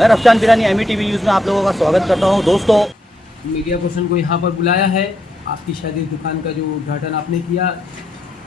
मैं रफ्तान Pirani एमईटीवी news में आप लोगों का स्वागत करता हूं। दोस्तों, मीडिया पर्सन को यहाँ पर बुलाया है। आपकी शायद इस दुकान का जो उद्घाटन आपने किया,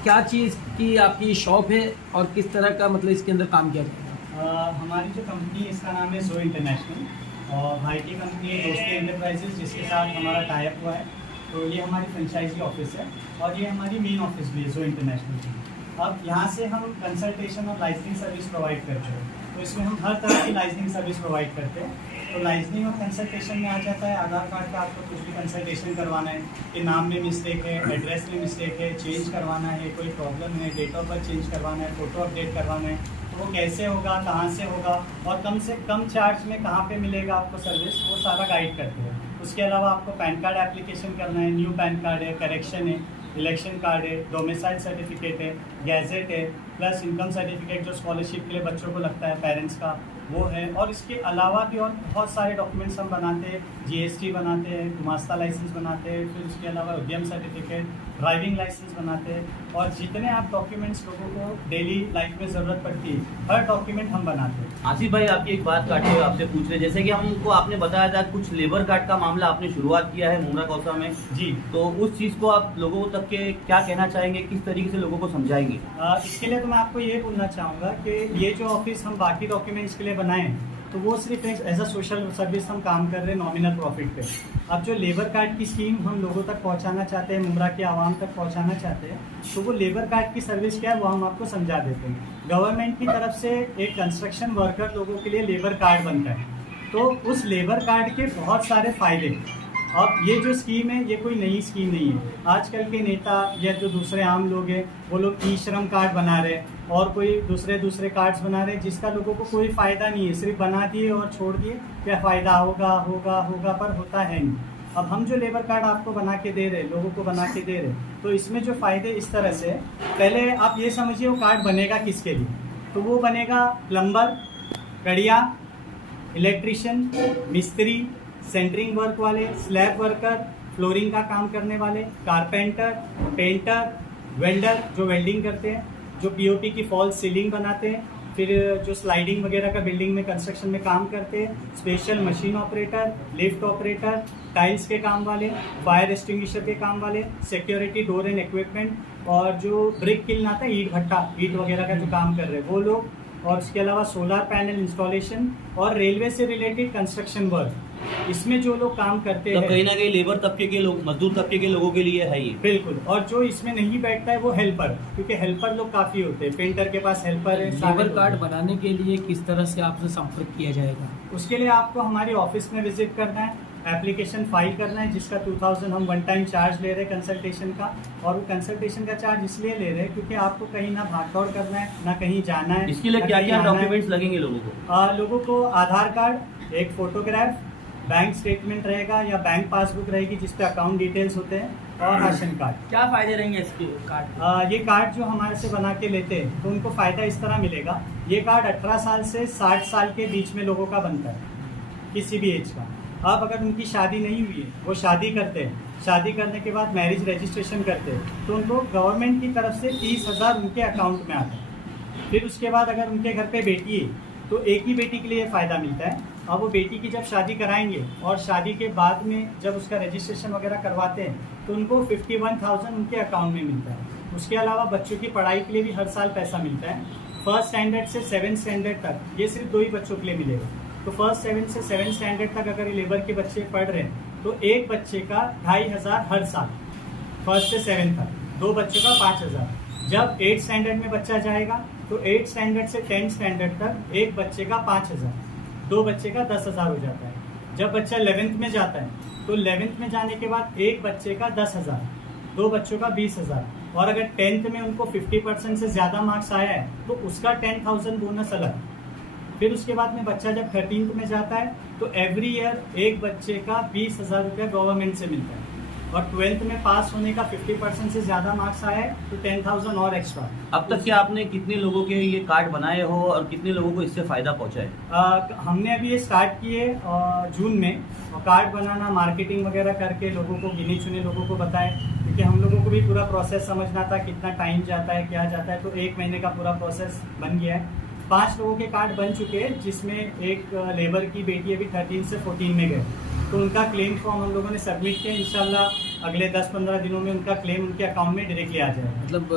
क्या चीज़ की आपकी शॉप है और किस तरह का मतलब इसके अंदर काम किया जाता है? हमारी जो कंपनी इसका नाम है जो इंटरनेशनल, और भाई की कंपनी है दोस्ती एंटरप्राइजेज, जिसके साथ हमारा टाई अप हुआ है। तो ये हमारी फ्रेंचाइजी ऑफिस है और ये हमारी मेन ऑफिस भी है जो इंटरनेशनल की। अब यहाँ से हम कंसल्टेशन और लाइसेंसिंग सर्विस प्रोवाइड करते हैं। तो इसमें हम हर तरह की लाइसेंसिंग सर्विस प्रोवाइड करते हैं। तो लाइसेंसिंग और कंसल्टेशन में आ जाता है आधार कार्ड का आपको कुछ भी कंसल्टेशन करवाना है कि नाम में मिस्टेक है, एड्रेस में मिस्टेक है, चेंज करवाना है, कोई प्रॉब्लम है, डेट ऑफ बर्थ चेंज करवाना है, फ़ोटो अपडेट करवाना है, तो वो कैसे होगा, कहाँ से होगा और कम से कम चार्ज में कहाँ पे मिलेगा आपको सर्विस, वो सारा गाइड करते हैं। उसके अलावा आपको पैन कार्ड एप्लीकेशन करना है, न्यू पैन कार्ड है, करेक्शन है, इलेक्शन कार्ड है, डोमिसाइल सर्टिफिकेट है, गैजेट है, प्लस इनकम सर्टिफिकेट जो स्कॉलरशिप के लिए बच्चों को लगता है पेरेंट्स का, वो है। और इसके अलावा भी और बहुत सारे डॉक्यूमेंट्स हम बनाते हैं। जीएसटी बनाते हैं, गुमास्ता लाइसेंस बनाते हैं, फिर उसके अलावा उद्यम सर्टिफिकेट, ड्राइविंग लाइसेंस बनाते हैं, और जितने आप डॉक्यूमेंट्स लोगों को डेली लाइफ में ज़रूरत पड़ती है हर डॉक्यूमेंट हम बनाते हैं। आसिफ भाई, आपकी एक बात काटते हुए आपसे पूछ रहे, जैसे कि हमको आपने बताया था कुछ लेबर कार्ड का मामला आपने शुरुआत किया है मुमरा कौसा में जी, तो उस चीज़ को आप लोगों तक के क्या कहना चाहेंगे, किस तरीके से लोगों को समझाएंगे? इसके लिए तो मैं आपको ये बोलना चाहूँगा कि ये जो ऑफिस हम बाकी डॉक्यूमेंट्स के लिए बनाए तो वो सिर्फ एक एज अ सोशल सर्विस हम काम कर रहे हैं नॉमिनल प्रॉफिट पे। अब जो लेबर कार्ड की स्कीम हम लोगों तक पहुंचाना चाहते हैं, मुमरा की आवाम तक पहुंचाना चाहते हैं, तो वो लेबर कार्ड की सर्विस क्या है वो हम आपको समझा देते हैं। गवर्नमेंट की तरफ से एक कंस्ट्रक्शन वर्कर लोगों के लिए लेबर कार्ड बनता है, तो उस लेबर कार्ड के बहुत सारे फ़ायदे। अब ये जो स्कीम है ये कोई नई स्कीम नहीं है। आजकल के नेता या जो दूसरे आम लोग हैं वो लोग ई श्रम कार्ड बना रहे हैं और कोई दूसरे कार्ड्स बना रहे हैं जिसका लोगों को कोई फ़ायदा नहीं है, सिर्फ बना दिए और छोड़ दिए, क्या फ़ायदा होगा पर होता है नहीं। अब हम जो लेबर कार्ड आपको बना के दे रहे, लोगों को बना के दे रहे, तो इसमें जो फ़ायदे इस तरह से, पहले आप ये समझिए वो कार्ड बनेगा किसके लिए, तो वो बनेगा प्लम्बर, कड़िया, इलेक्ट्रिशियन, मिस्त्री, सेंटरिंग वर्क वाले, स्लैब वर्कर, फ्लोरिंग का काम करने वाले, कारपेंटर, पेंटर, वेल्डर जो वेल्डिंग करते हैं, जो पीओपी की फॉल्स सीलिंग बनाते हैं, फिर जो स्लाइडिंग वगैरह का बिल्डिंग में कंस्ट्रक्शन में काम करते हैं, special machine operator, lift operator, tiles के काम वाले, फायर एक्सटिंग्विशर के काम वाले, सिक्योरिटी डोर एंड इक्विपमेंट, और जो ब्रिक किल्न आता है, ईट भट्टा, ईट वगैरह का जो काम कर रहे हैं वो लोग, और उसके अलावा सोलर पैनल इंस्टॉलेशन और रेलवे से रिलेटेड कंस्ट्रक्शन वर्क, इसमें जो लोग काम करते हैं, कहीं ना कहीं लेबर तबके के लोग, मजदूर तबके के लोगों के लिए है ये। बिल्कुल। और जो इसमें नहीं बैठता है वो हेल्पर, क्योंकि हेल्पर लोग काफ़ी होते हैं, पेंटर के पास हेल्पर है। लेबर कार्ड बनाने के लिए किस तरह से आपसे संपर्क किया जाएगा? उसके लिए आपको हमारी ऑफिस में विजिट करना है, एप्लीकेशन फाइल करना है, जिसका 2000 हम वन टाइम चार्ज ले रहे हैं कंसल्टेशन का। और वो कंसल्टेशन का चार्ज इसलिए ले रहे हैं क्योंकि आपको कहीं ना भाग-दौड़ करना है, ना कहीं जाना है। इसके लिए क्या क्या डॉक्यूमेंट्स लगेंगे लोगों को? लोगों को आधार कार्ड, एक फोटोग्राफ, बैंक स्टेटमेंट रहेगा या बैंक पासबुक रहेगी जिस पे अकाउंट डिटेल्स होते हैं, और राशन कार्ड। क्या फ़ायदे रहेंगे इसके कार्ड? ये कार्ड जो हमारे से बना के लेते हैं तो उनको फ़ायदा इस तरह मिलेगा। ये कार्ड 18 साल से 60 साल के बीच में लोगों का बनता है, किसी भी एज का। अब अगर उनकी शादी नहीं हुई है, वो शादी करते हैं, शादी करने के बाद मैरिज रजिस्ट्रेशन करते हैं, तो उनको गवर्नमेंट की तरफ से 30,000 उनके अकाउंट में आता है। फिर उसके बाद अगर उनके घर पे बेटी है तो एक ही बेटी के लिए फ़ायदा मिलता है। अब वो बेटी की जब शादी कराएंगे और शादी के बाद में जब उसका रजिस्ट्रेशन वगैरह करवाते हैं तो उनको 51,000 उनके अकाउंट में मिलता है। उसके अलावा बच्चों की पढ़ाई के लिए भी हर साल पैसा मिलता है। फर्स्ट स्टैंडर्ड से 7th स्टैंडर्ड तक, ये सिर्फ 2 ही बच्चों के लिए मिलेगा। तो फर्स्ट 7 से 7th स्टैंडर्ड तक अगर लेबर के बच्चे पढ़ रहे हैं तो एक बच्चे का 2,500 हर साल, फर्स्ट से 7th तक, 2 बच्चों का 5,000। जब 8th स्टैंडर्ड में बच्चा जाएगा तो 8th स्टैंडर्ड से 10th स्टैंडर्ड तक एक बच्चे का 5,000, 2 बच्चे का 10,000 हो जाता है। जब बच्चा 11th में जाता है तो 11th में जाने के बाद एक बच्चे का 10,000, 2 बच्चों का 20,000, और अगर 10th में उनको 50% से ज़्यादा मार्क्स आया है तो उसका 10,000 बोनस अलग। फिर उसके बाद में बच्चा जब 13th में जाता है तो एवरी ईयर एक बच्चे का 20,000 रुपया गवर्नमेंट से मिलता है, और 12th में पास होने का 50% से ज़्यादा मार्क्स आया है तो 10,000 और एक्स्ट्रा। अब तक क्या आपने कितने लोगों के ये कार्ड बनाए हो और कितने लोगों को इससे फ़ायदा पहुँचा है? हमने अभी ये स्टार्ट किए जून में, और कार्ड बनाना, मार्केटिंग वगैरह करके लोगों को, गिने चुने लोगों को बताएं, क्योंकि हम लोगों को भी पूरा प्रोसेस समझना था, कितना टाइम जाता है, क्या जाता है। तो 1 महीने का पूरा प्रोसेस बन गया है। 5 लोगों के कार्ड बन चुके हैं, जिसमें एक लेबर की बेटी अभी 13 से 14 में गए, तो उनका क्लेम फॉर्म हम लोगों ने सबमिट किया। इंशाल्लाह अगले 10-15 दिनों में उनका क्लेम उनके अकाउंट में डायरेक्टली आ जाएगा। मतलब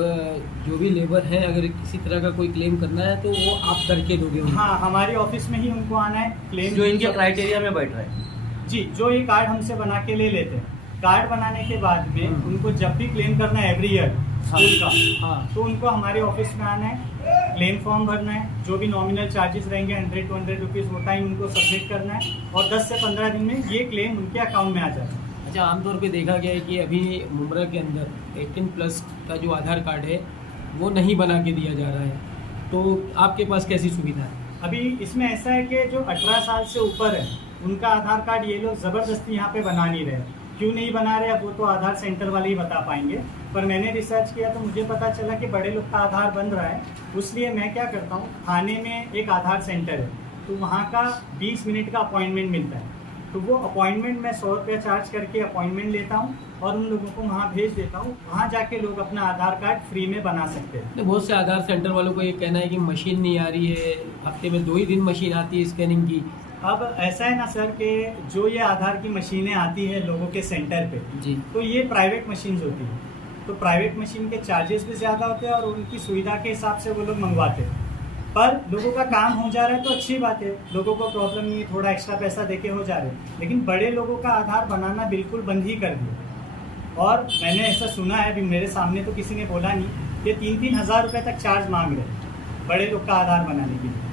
जो भी लेबर है, अगर किसी तरह का कोई क्लेम करना है तो वो आप करके दोगे उनको? हाँ, हमारे ऑफिस में ही उनको आना है क्लेम। जो इनके क्राइटेरिया में बैठ रहा है जी, जो ये कार्ड हमसे बना के ले लेते हैं, कार्ड बनाने के बाद में उनको जब भी क्लेम करना है एवरी ईयर स्कूल का, हाँ। तो उनको हमारे ऑफिस में आना है, क्लेम फॉर्म भरना है, जो भी नॉमिनल चार्जेस रहेंगे 100-200 रुपीज़ वो टाइम उनको सबमिट करना है, और 10 से 15 दिन में ये क्लेम उनके अकाउंट में आ जाता है। अच्छा, आमतौर पे देखा गया है कि अभी मुमरा के अंदर 18+ का जो आधार कार्ड है वो नहीं बना के दिया जा रहा है, तो आपके पास कैसी सुविधा है? अभी इसमें ऐसा है कि जो 18 साल से ऊपर है उनका आधार कार्ड ये लोग ज़बरदस्ती यहाँ पे बना नहीं रहे। क्यों नहीं बना रहे, अब वो तो आधार सेंटर वाले ही बता पाएंगे, पर मैंने रिसर्च किया तो मुझे पता चला कि बड़े लोग का आधार बन रहा है। इसलिए मैं क्या करता हूँ, थाने में एक आधार सेंटर है, तो वहाँ का 20 मिनट का अपॉइंटमेंट मिलता है, तो वो अपॉइंटमेंट मैं 100 रुपया चार्ज करके अपॉइंटमेंट लेता हूँ और उन लोगों को वहाँ भेज देता हूँ। वहाँ जाके लोग अपना आधार कार्ड फ्री में बना सकते हैं। बहुत से आधार सेंटर वालों को ये कहना है कि मशीन नहीं आ रही है, हफ्ते में 2 ही दिन मशीन आती है स्कैनिंग की। अब ऐसा है ना सर कि जो ये आधार की मशीनें आती है लोगों के सेंटर पे जी, तो ये प्राइवेट मशीन्स होती है, तो प्राइवेट मशीन के चार्जेस भी ज़्यादा होते हैं और उनकी सुविधा के हिसाब से वो लोग मंगवाते हैं। पर लोगों का काम हो जा रहा है तो अच्छी बात है, लोगों को प्रॉब्लम नहीं है, थोड़ा एक्स्ट्रा पैसा देके हो जा रहे हैं। लेकिन बड़े लोगों का आधार बनाना बिल्कुल बंद ही कर दिया, और मैंने ऐसा सुना है, अभी मेरे सामने तो किसी ने बोला नहीं, कि 3-3 हज़ार रुपये तक चार्ज मांग रहे हैं बड़े लोग का आधार बनाने के लिए।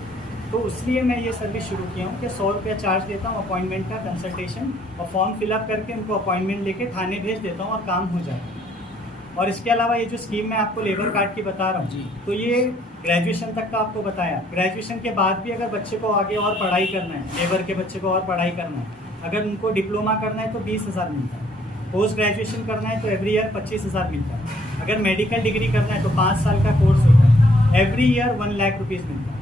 तो इसलिए मैं ये सर्विस शुरू किया हूँ कि 100 रुपया चार्ज देता हूँ अपॉइंटमेंट का, कंसल्टेशन, और फॉर्म फिलअप करके उनको अपॉइंटमेंट लेके थाने भेज देता हूँ और काम हो जाता है। और इसके अलावा ये जो स्कीम मैं आपको लेबर कार्ड की बता रहा हूँ, तो ये ग्रेजुएशन तक का आपको बताया। ग्रेजुएशन के बाद भी अगर बच्चे को आगे और पढ़ाई करना है, लेबर के बच्चे को और पढ़ाई करना है, अगर उनको डिप्लोमा करना है तो 20,000 मिलता है, पोस्ट ग्रेजुएशन करना है तो एवरी ईयर 25,000 मिलता है, अगर मेडिकल डिग्री करना है तो 5 साल का कोर्स होता है, एवरी ईयर 1 लाख रुपीज़ मिलता है।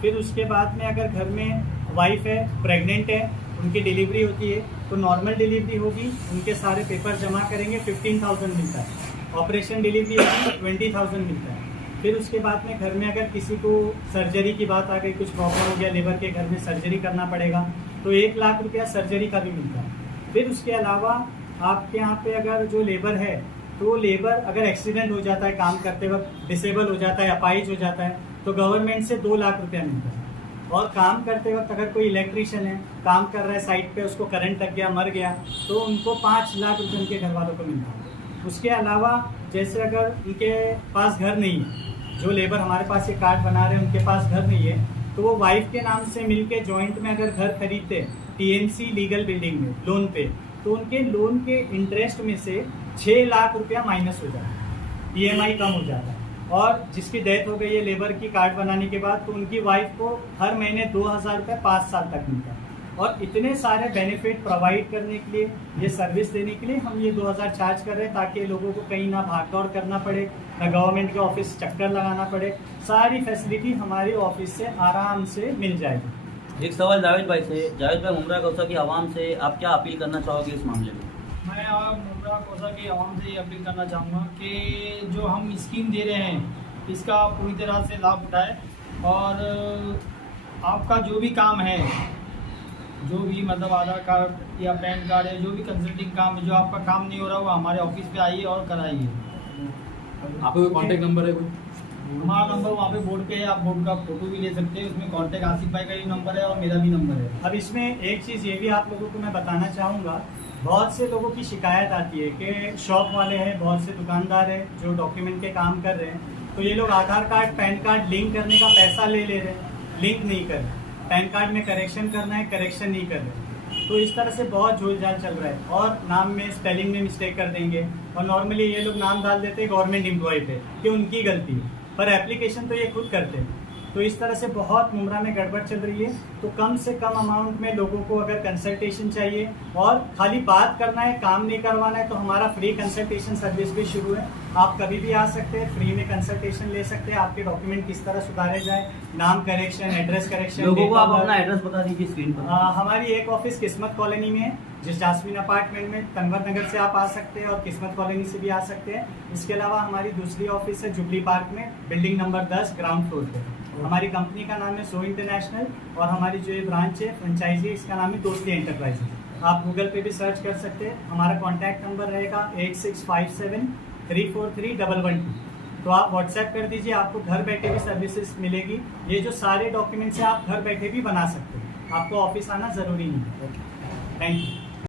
फिर उसके बाद में अगर घर में वाइफ है, प्रेग्नेंट है, उनकी डिलीवरी होती है तो नॉर्मल डिलीवरी होगी, उनके सारे पेपर जमा करेंगे, 15,000 मिलता है। ऑपरेशन डिलीवरी होगी 20,000 मिलता है। फिर उसके बाद में घर में अगर किसी को सर्जरी की बात आ गई, कुछ प्रॉब्लम हो गया, लेबर के घर में सर्जरी करना पड़ेगा तो 1 लाख रुपया सर्जरी का भी मिलता है। फिर उसके अलावा आपके यहाँ पे अगर जो लेबर है, तो लेबर अगर एक्सीडेंट हो जाता है काम करते वक्त, डिसेबल हो जाता है, अपाहिज हो जाता है, तो गवर्नमेंट से 2 लाख रुपया मिलता है। और काम करते वक्त अगर कोई इलेक्ट्रीशियन है, काम कर रहा है साइट पे, उसको करंट लग गया, मर गया, तो उनको 5 लाख रुपये उनके घर वालों को मिलता है। उसके अलावा जैसे अगर उनके पास घर नहीं है, जो लेबर हमारे पास ये कार्ड बना रहे हैं उनके पास घर नहीं है, तो वो वाइफ के नाम से मिलके जॉइंट में अगर घर खरीदते TNC लीगल बिल्डिंग में लोन पे, तो उनके लोन के इंटरेस्ट में से 6 लाख रुपया माइनस हो जाता है, EMI कम हो जाता है। और जिसकी डेथ हो गई है लेबर की कार्ड बनाने के बाद, तो उनकी वाइफ को हर महीने 2,000 रुपये 5 साल तक मिलता है। और इतने सारे बेनिफिट प्रोवाइड करने के लिए, ये सर्विस देने के लिए हम ये 2,000 चार्ज कर रहे हैं, ताकि लोगों को कहीं ना भाग दौड़ करना पड़े, ना गवर्नमेंट के ऑफिस चक्कर लगाना पड़े। सारी फैसिलिटी हमारे ऑफिस से आराम से मिल जाएगी। एक सवाल जावेद भाई से। जावेद भाई, मुमरा कौसा की आवाम से आप क्या अपील करना चाहोगे इस मामले में? मैं मुमरा कौसा की आवाम से ये अपील करना चाहूँगा कि जो हम स्कीम दे रहे हैं इसका पूरी तरह से लाभ उठाए, और आपका जो भी काम है, जो भी मतलब आधार कार्ड या पैन कार्ड है, जो भी कंसल्टिंग काम है, जो आपका काम नहीं हो रहा वो हमारे ऑफिस पे आइए और कराइए। आपका कोई कॉन्टैक्ट नंबर है कोई? हमारा नंबर वहाँ पे बोर्ड पे है, आप बोर्ड का फोटो भी ले सकते हैं, उसमें कॉन्टैक्ट आसिफ भाई का ही नंबर है और मेरा भी नंबर है। अब इसमें एक चीज़ ये भी आप लोगों को मैं बताना चाहूँगा, बहुत से लोगों की शिकायत आती है कि शॉप वाले हैं, बहुत से दुकानदार हैं जो डॉक्यूमेंट के काम कर रहे हैं, तो ये लोग आधार कार्ड पैन कार्ड लिंक करने का पैसा ले रहे हैं, लिंक नहीं कर रहे। पैन कार्ड में करेक्शन करना है, करेक्शन नहीं कर रहे। तो इस तरह से बहुत झोल झाल चल रहा है, और नाम में स्पेलिंग में मिस्टेक कर देंगे, और नॉर्मली ये लोग नाम डाल देते हैं गवर्नमेंट एम्प्लॉय पे कि उनकी गलती है, पर एप्लीकेशन तो ये खुद करते हैं। तो इस तरह से बहुत मुमरा में गड़बड़ चल रही है। तो कम से कम अमाउंट में लोगों को अगर कंसल्टेशन चाहिए और खाली बात करना है, काम नहीं करवाना है, तो हमारा फ्री कंसल्टेशन सर्विस भी शुरू है। आप कभी भी आ सकते हैं, फ्री में कंसल्टेशन ले सकते हैं। आपके डॉक्यूमेंट किस तरह सुधारे जाए, नाम करेक्शन, एड्रेस करेक्शन। लोगों को आप अपना एड्रेस बता दीजिए स्क्रीन पर। हमारी एक ऑफिस किस्मत कॉलोनी में है, जिस जासमीन अपार्टमेंट में, तनवर नगर से आप आ सकते हैं और किस्मत कॉलोनी से भी आ सकते हैं। इसके अलावा हमारी दूसरी ऑफिस है जुबली पार्क में, बिल्डिंग नंबर 10 ग्राउंड फ्लोर पे। हमारी कंपनी का नाम है सो इंटरनेशनल और हमारी जो ये ब्रांच है फ्रेंचाइजी इसका नाम है दोस्ती एंटरप्राइजेज। आप गूगल पे भी सर्च कर सकते हैं। हमारा कॉन्टैक्ट नंबर रहेगा 8657343112। तो आप व्हाट्सएप कर दीजिए, आपको घर बैठे भी सर्विसेज मिलेगी। ये जो सारे डॉक्यूमेंट्स हैं आप घर बैठे भी बना सकते हैं, आपको ऑफिस आना ज़रूरी नहीं है। Thank you.